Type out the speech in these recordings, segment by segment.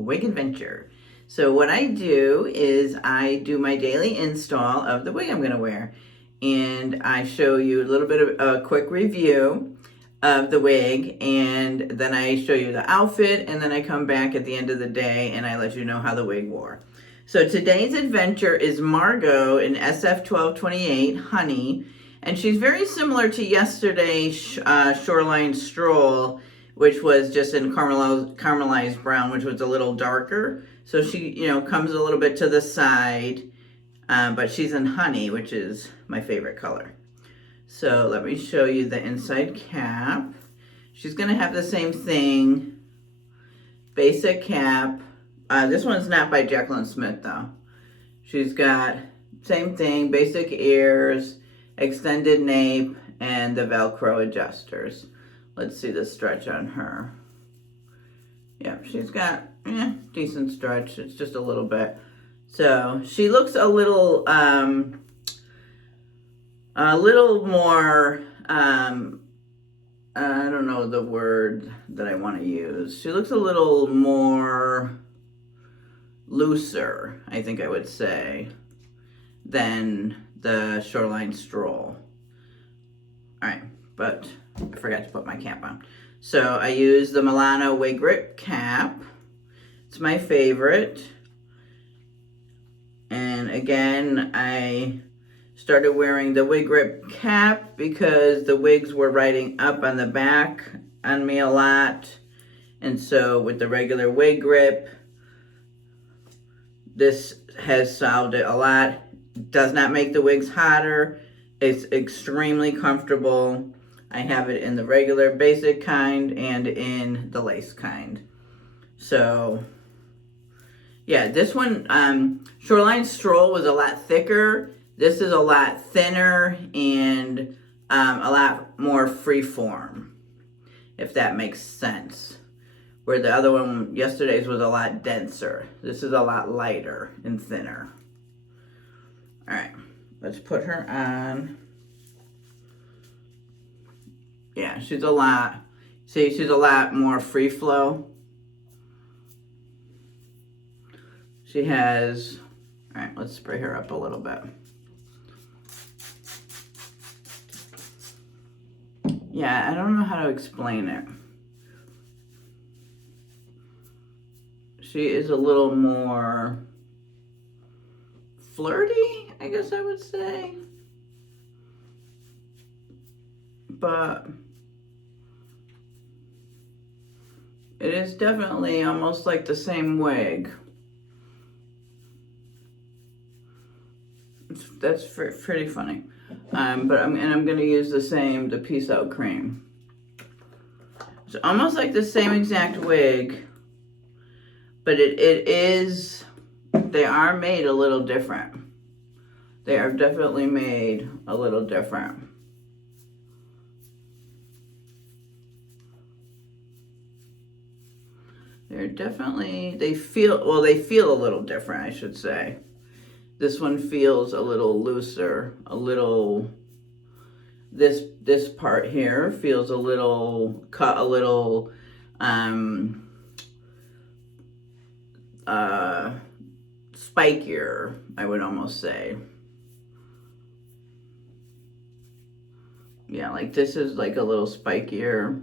wig adventure. So what I do is I do my daily install of the wig I'm going to wear, and I show you a little bit of a quick review of the wig, and then I show you the outfit, and then I come back at the end of the day and I let you know how the wig wore. So today's adventure is Margo in SF1228 Honey, and she's very similar to yesterday's Shoreline Stroll, which was just in caramelized brown, which was a little darker. So she, comes a little bit to the side, but she's in honey, which is my favorite color. So let me show you the inside cap. She's gonna have the same thing, basic cap. This one's not by Jaclyn Smith though. She's got same thing, basic ears, extended nape, and the Velcro adjusters. Let's see the stretch on her. Yeah, she's got decent stretch. It's just a little bit. So she looks a little more, I don't know the word that I want to use. She looks a little more looser, I think I would say, than the Shoreline Stroll. All right, but I forgot to put my cap on. So I use the Milano wig grip cap. It's my favorite. And again, I started wearing the wig grip cap because the wigs were riding up on the back on me a lot. And so with the regular wig grip, this has solved it a lot. Does not make the wigs hotter. It's extremely comfortable. I have it in the regular basic kind and in the lace kind. So yeah, this one, Shoreline Stroll was a lot thicker. This is a lot thinner and a lot more freeform, if that makes sense. Where the other one, yesterday's, was a lot denser. This is a lot lighter and thinner. All right, let's put her on. Yeah, she's a lot, see, she's a lot more free flow. She has, all right, let's spray her up a little bit. Yeah, I don't know how to explain it. She is a little more flirty, I guess I would say. But it is definitely almost like the same wig. That's pretty funny. But I'm going to use the Peace Out cream. It's almost like the same exact wig, but they are made a little different. They are definitely made a little different. They feel a little different, I should say. This one feels a little looser, this part here feels a little cut, a little spikier, I would almost say. Yeah, like this is like a little spikier.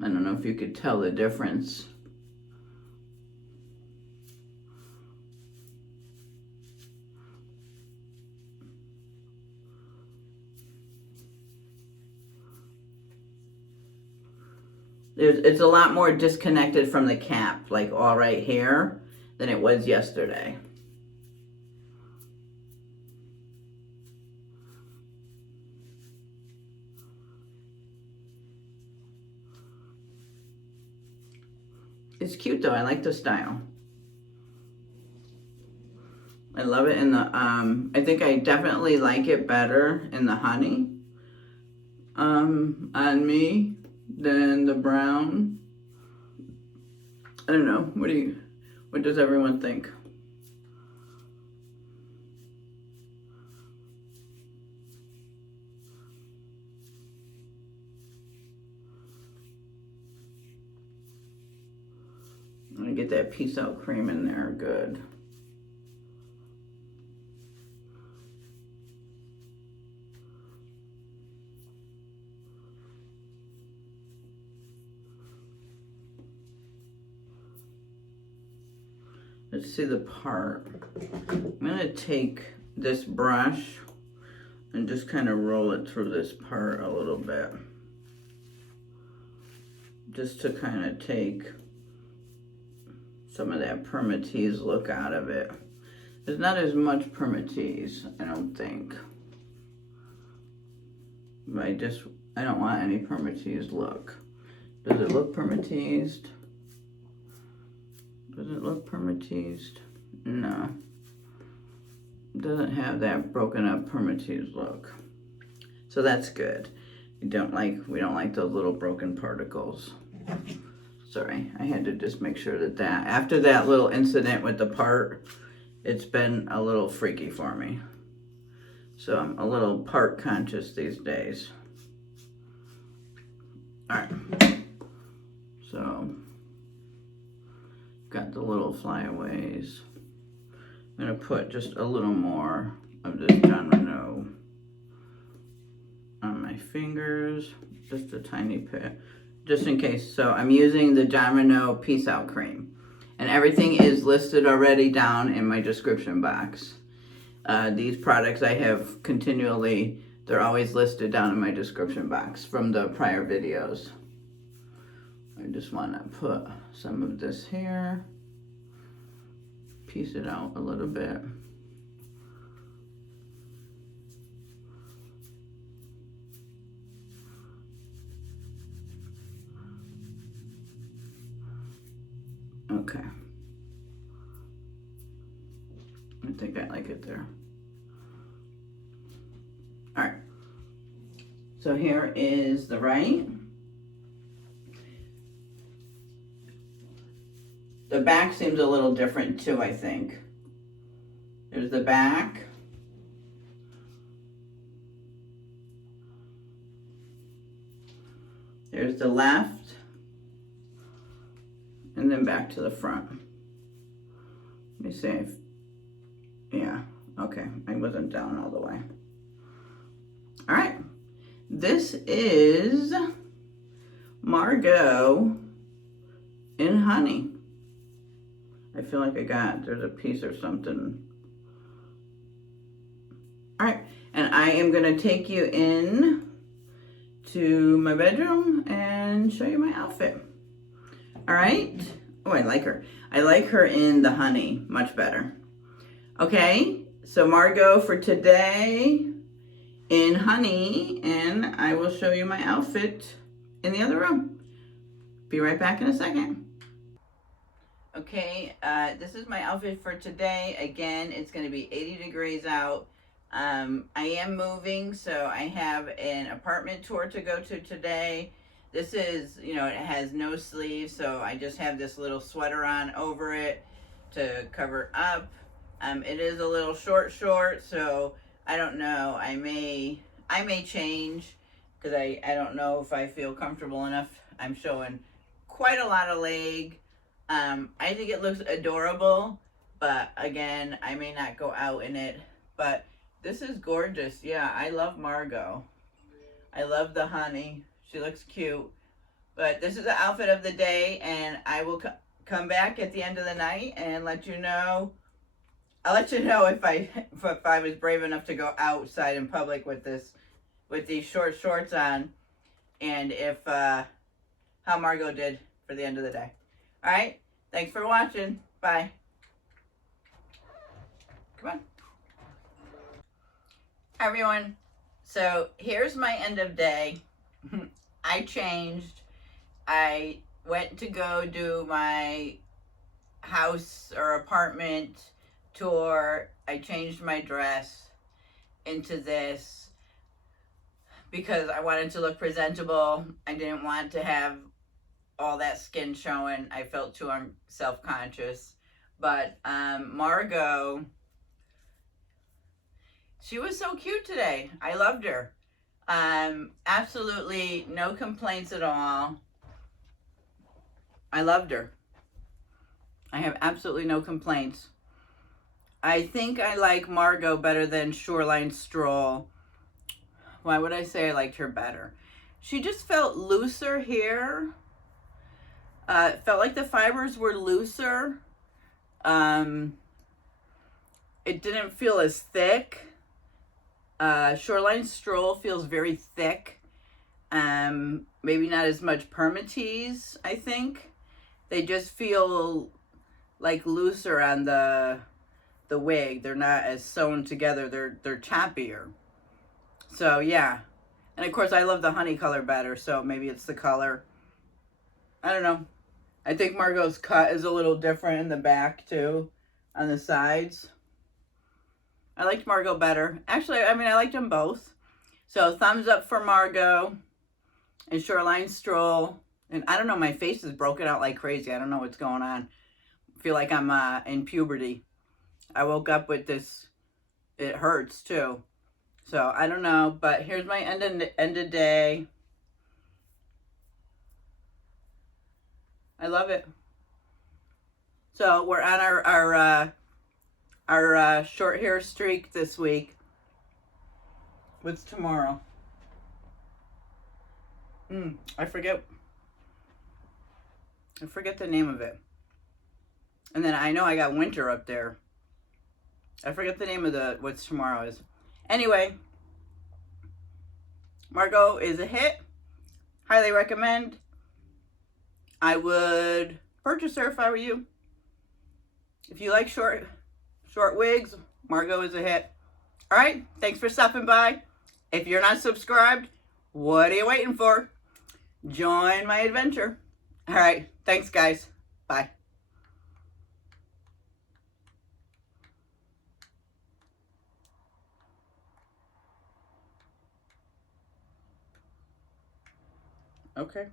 I don't know if you could tell the difference. It's a lot more disconnected from the cap, like all right here, than it was yesterday. It's cute though, I like the style. I love it in the, I think I definitely like it better in the honey on me than the brown. I don't know, what does everyone think? that piece out cream in there good. Let's see the part. I'm gonna take this brush and just kind of roll it through this part a little bit. Just to kind of take some of that permatease look out of it. There's not as much permatease, I don't think. But I don't want any permatease look. Does it look permateased? Does it look permateased? No. It doesn't have that broken up permatease look. So that's good. We don't like those little broken particles. Sorry, I had to just make sure that after that little incident with the part, it's been a little freaky for me. So I'm a little part conscious these days. All right. So got the little flyaways. I'm gonna put just a little more of this Jon Renau on my fingers, just a tiny bit, just in case. So I'm using the Jon Renau Peace Out Cream, and everything is listed already down in my description box. These products I have continually, they're always listed down in my description box from the prior videos. I just want to put some of this here, piece it out a little bit. Okay. I think I like it there. All right. So here is the right. The back seems a little different too, I think. There's the back. There's the left. And then back to the front. Let me see if, yeah, okay. I wasn't down all the way. All right. This is Margo in honey. I feel like there's a piece or something. All right, and I am gonna take you in to my bedroom and show you my outfit. All right, oh, I like her. I like her in the honey much better. Okay, so Margo for today in honey, and I will show you my outfit in the other room. Be right back in a second. Okay, this is my outfit for today. Again, it's going to be 80 degrees out. I am moving, so I have an apartment tour to go to today. This is, it has no sleeves, so I just have this little sweater on over it to cover up. It is a little short, so I don't know. I may change because I don't know if I feel comfortable enough. I'm showing quite a lot of leg. I think it looks adorable, but again, I may not go out in it. But this is gorgeous. Yeah, I love Margo. I love the honey. She looks cute. But this is the outfit of the day, and I will come back at the end of the night and let you know. I'll let you know if I was brave enough to go outside in public with these short shorts on, and if how Margo did for the end of the day. All right. Thanks for watching. Bye. Come on. Hi, everyone. So here's my end of day. I changed. I went to go do my house or apartment tour. I changed my dress into this because I wanted to look presentable. I didn't want to have all that skin showing. I felt too self-conscious. But Margo, she was so cute today. I loved her. Absolutely no complaints at all. I loved her. I have absolutely no complaints. I think I like Margo better than Shoreline Stroll. Why would I say I liked her better? She just felt looser here. It felt like the fibers were looser. It didn't feel as thick. Shoreline Stroll feels very thick. Maybe not as much permatease, I think. They just feel like looser on the wig. They're not as sewn together. They're choppier. So yeah. And of course I love the honey color better, so maybe it's the color. I don't know. I think Margo's cut is a little different in the back too, on the sides. I liked Margo better. Actually, I mean, I liked them both. So thumbs up for Margo and Shoreline Stroll. And I don't know, my face is broken out like crazy. I don't know what's going on. I feel like I'm in puberty. I woke up with this. It hurts too. So I don't know, but here's my end of day. I love it. So we're on our short hair streak this week. What's tomorrow? I forget the name of it. And then I know I got winter up there. I forget the name of what's tomorrow is. Anyway, Margo is a hit. Highly recommend. I would purchase her if I were you. If you like short wigs, Margo is a hit. All right, thanks for stopping by. If you're not subscribed, what are you waiting for? Join my adventure. All right, thanks guys. Bye. Okay.